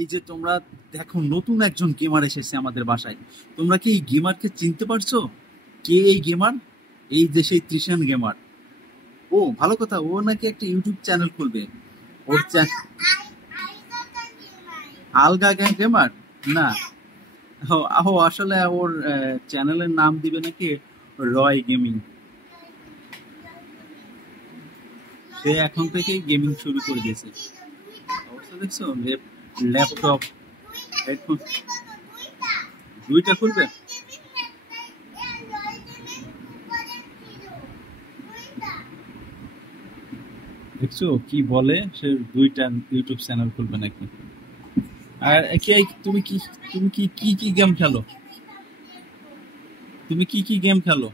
এই যে তোমরা দেখো নতুন একজন গেমার এসেছে আমাদের বাসায়। তোমরা কি এই গেমারকে চিনতে পারছো? কে এই গেমার? এই যে সেই ত্রিশান গেমার। ও ভালো কথা, ও নাকি একটা ইউটিউব চ্যানেল খুলবে। ওর আলগা গেমার না। ও আসলে ওর চ্যানেলের নাম দিবে নাকি রয় গেমিং। সে এখন থেকে গেমিং শুরু করে দিয়েছে। অবস্থা দেখছো, ল্যাপটপ, হেডফোন দুইটা খুলবে। দেখছো কি বলে, সে দুইটা ইউটিউব চ্যানেল খুলবে নাকি। আর তুমি কি কি গেম খেলো? তুমি কি গেম খেলো?